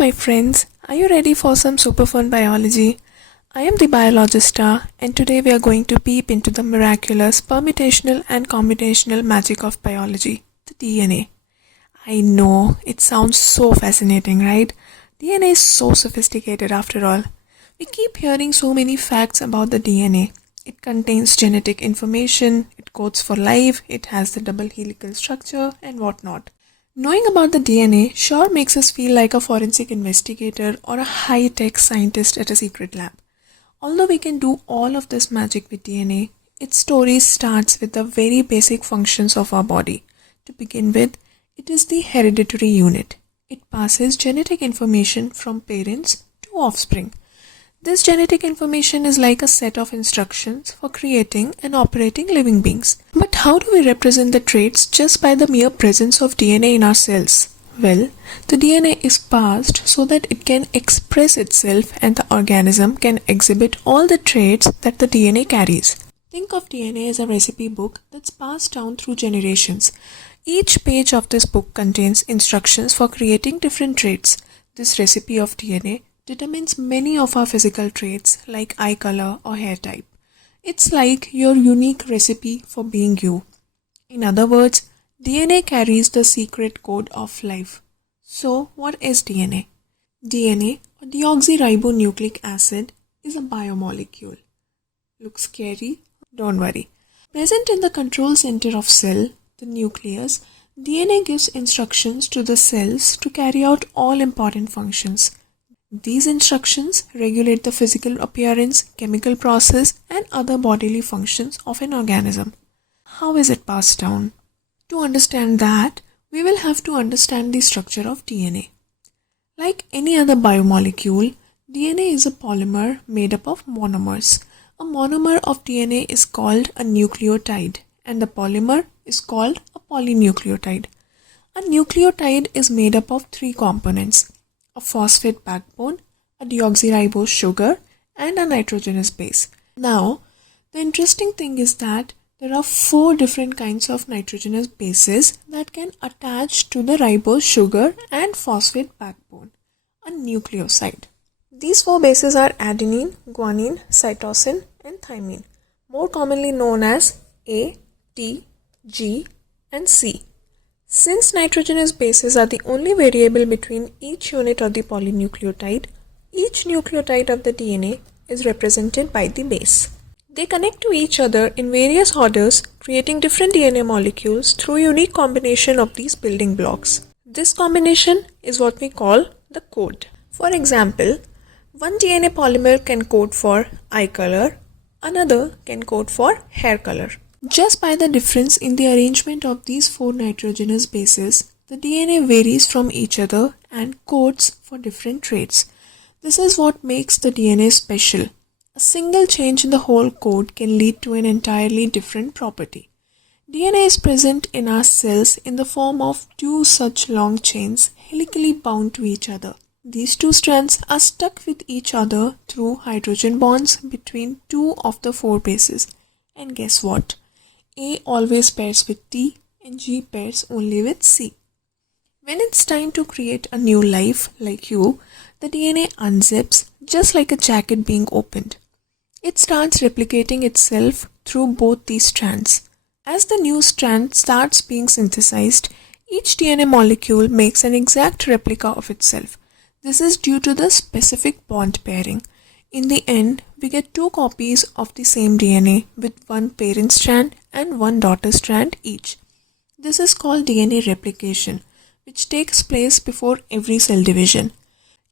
my friends, are you ready for some super fun biology? I am the biologista, and today we are going to peep into the miraculous permutational and combinational magic of biology, the DNA. I know, it sounds so fascinating, right? DNA is so sophisticated after all. We keep hearing so many facts about the DNA. It contains genetic information, it codes for life, it has the double helical structure, and whatnot. Knowing about the DNA sure makes us feel like a forensic investigator or a high-tech scientist at a secret lab. Although we can do all of this magic with DNA, its story starts with the very basic functions of our body. To begin with, it is the hereditary unit. It passes genetic information from parents to offspring. This genetic information is like a set of instructions for creating and operating living beings. But how do we represent the traits just by the mere presence of DNA in our cells? Well, the DNA is passed so that it can express itself and the organism can exhibit all the traits that the DNA carries. Think of DNA as a recipe book that's passed down through generations. Each page of this book contains instructions for creating different traits. This recipe of DNA determines many of our physical traits like eye color or hair type. It's like your unique recipe for being you. In other words, DNA carries the secret code of life. So, what is DNA? DNA, or deoxyribonucleic acid, is a biomolecule. Looks scary? Don't worry. Present in the control center of cell, the nucleus, DNA gives instructions to the cells to carry out all important functions. These instructions regulate the physical appearance, chemical process, and other bodily functions of an organism. How is it passed down? To understand that, we will have to understand the structure of DNA. Like any other biomolecule, DNA is a polymer made up of monomers. A monomer of DNA is called a nucleotide, and the polymer is called a polynucleotide. A nucleotide is made up of three components: a phosphate backbone, a deoxyribose sugar, and a nitrogenous base. Now, the interesting thing is that there are 4 different kinds of nitrogenous bases that can attach to the ribose sugar and phosphate backbone, a nucleoside. These 4 bases are adenine, guanine, cytosine, and thymine, more commonly known as A, T, G, and C. Since nitrogenous bases are the only variable between each unit of the polynucleotide, each nucleotide of the DNA is represented by the base. They connect to each other in various orders, creating different DNA molecules through a unique combination of these building blocks. This combination is what we call the code. For example, one DNA polymer can code for eye color, another can code for hair color. Just by the difference in the arrangement of these 4 nitrogenous bases, the DNA varies from each other and codes for different traits. This is what makes the DNA special. A single change in the whole code can lead to an entirely different property. DNA is present in our cells in the form of 2 such long chains helically bound to each other. These 2 strands are stuck with each other through hydrogen bonds between 2 of the 4 bases. And guess what? A always pairs with T and G pairs only with C. When it's time to create a new life like you, the DNA unzips just like a jacket being opened. It starts replicating itself through both these strands. As the new strand starts being synthesized, each DNA molecule makes an exact replica of itself. This is due to the specific bond pairing. In the end, we get 2 copies of the same DNA with 1 parent strand and 1 daughter strand each. This is called DNA replication, which takes place before every cell division.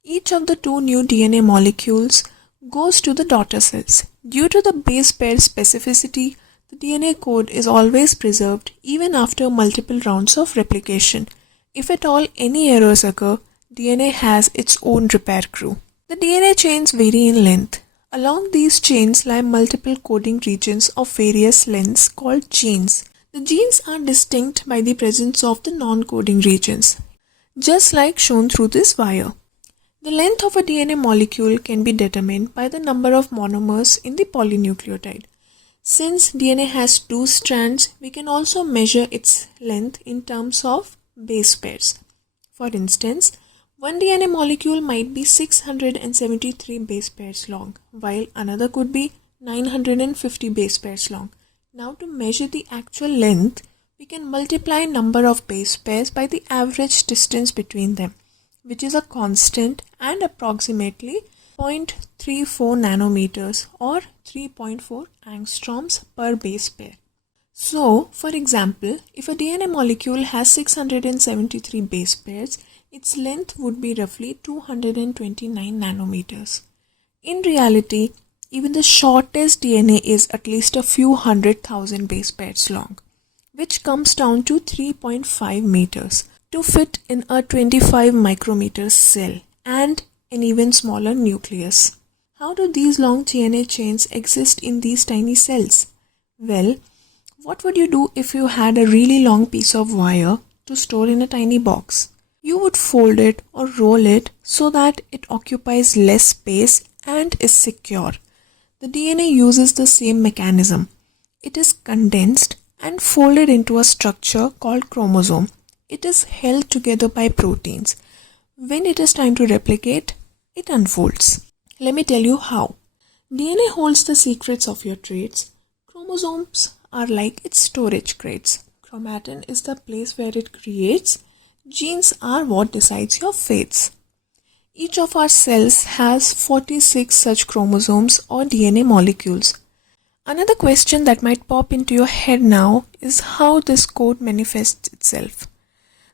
Each of the 2 new DNA molecules goes to the daughter cells. Due to the base pair specificity, the DNA code is always preserved even after multiple rounds of replication. If at all any errors occur, DNA has its own repair crew. The DNA chains vary in length. Along these chains lie multiple coding regions of various lengths called genes. The genes are distinct by the presence of the non-coding regions, just like shown through this wire. The length of a DNA molecule can be determined by the number of monomers in the polynucleotide. Since DNA has 2 strands, we can also measure its length in terms of base pairs. For instance, One DNA molecule might be 673 base pairs long, while another could be 950 base pairs long. Now to measure the actual length, we can multiply number of base pairs by the average distance between them, which is a constant and approximately 0.34 nanometers or 3.4 angstroms per base pair. So, for example, if a DNA molecule has 673 base pairs, its length would be roughly 229 nanometers. In reality, even the shortest DNA is at least a few 100,000 base pairs long, which comes down to 3.5 meters to fit in a 25 micrometer cell and an even smaller nucleus. How do these long DNA chains exist in these tiny cells? Well, what would you do if you had a really long piece of wire to store in a tiny box? You would fold it or roll it so that it occupies less space and is secure. The DNA uses the same mechanism. It is condensed and folded into a structure called chromosome. It is held together by proteins. When it is time to replicate, it unfolds. Let me tell you how. DNA holds the secrets of your traits. Chromosomes are like its storage crates. Chromatin is the place where it creates. Genes are what decides your fates. Each of our cells has 46 such chromosomes or DNA molecules. Another question that might pop into your head now is how this code manifests itself.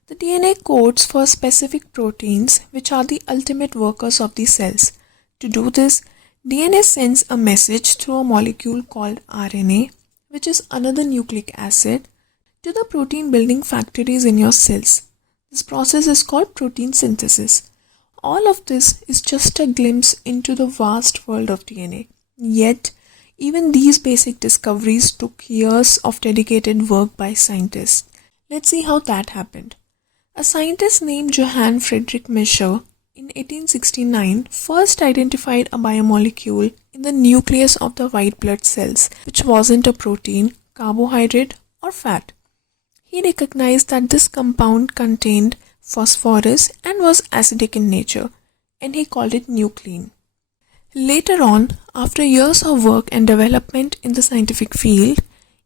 The DNA codes for specific proteins which are the ultimate workers of the cells. To do this, DNA sends a message through a molecule called RNA, which is another nucleic acid, to the protein building factories in your cells. This process is called protein synthesis. All of this is just a glimpse into the vast world of DNA. Yet, even these basic discoveries took years of dedicated work by scientists. Let's see how that happened. A scientist named Johann Friedrich Miescher in 1869 first identified a biomolecule in the nucleus of the white blood cells, which wasn't a protein, carbohydrate, or fat. He recognized that this compound contained phosphorus and was acidic in nature, and he called it nuclein. Later on, after years of work and development in the scientific field,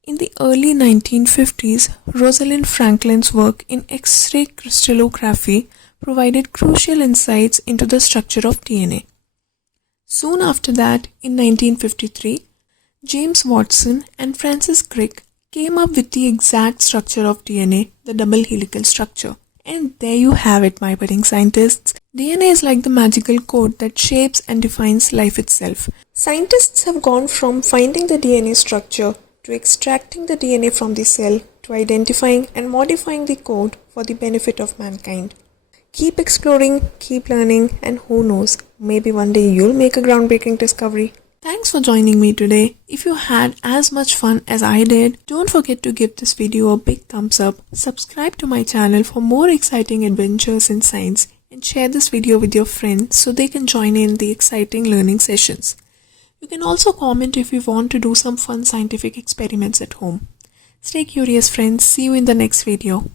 in the early 1950s, Rosalind Franklin's work in X-ray crystallography provided crucial insights into the structure of DNA. Soon after that, in 1953, James Watson and Francis Crick came up with the exact structure of DNA, the double helical structure. And there you have it, my budding scientists. DNA is like the magical code that shapes and defines life itself. Scientists have gone from finding the DNA structure to extracting the DNA from the cell to identifying and modifying the code for the benefit of mankind. Keep exploring, keep learning, and who knows, maybe one day you'll make a groundbreaking discovery. Thanks for joining me today. If you had as much fun as I did, don't forget to give this video a big thumbs up, subscribe to my channel for more exciting adventures in science, and share this video with your friends so they can join in the exciting learning sessions. You can also comment if you want to do some fun scientific experiments at home. Stay curious, friends. See you in the next video.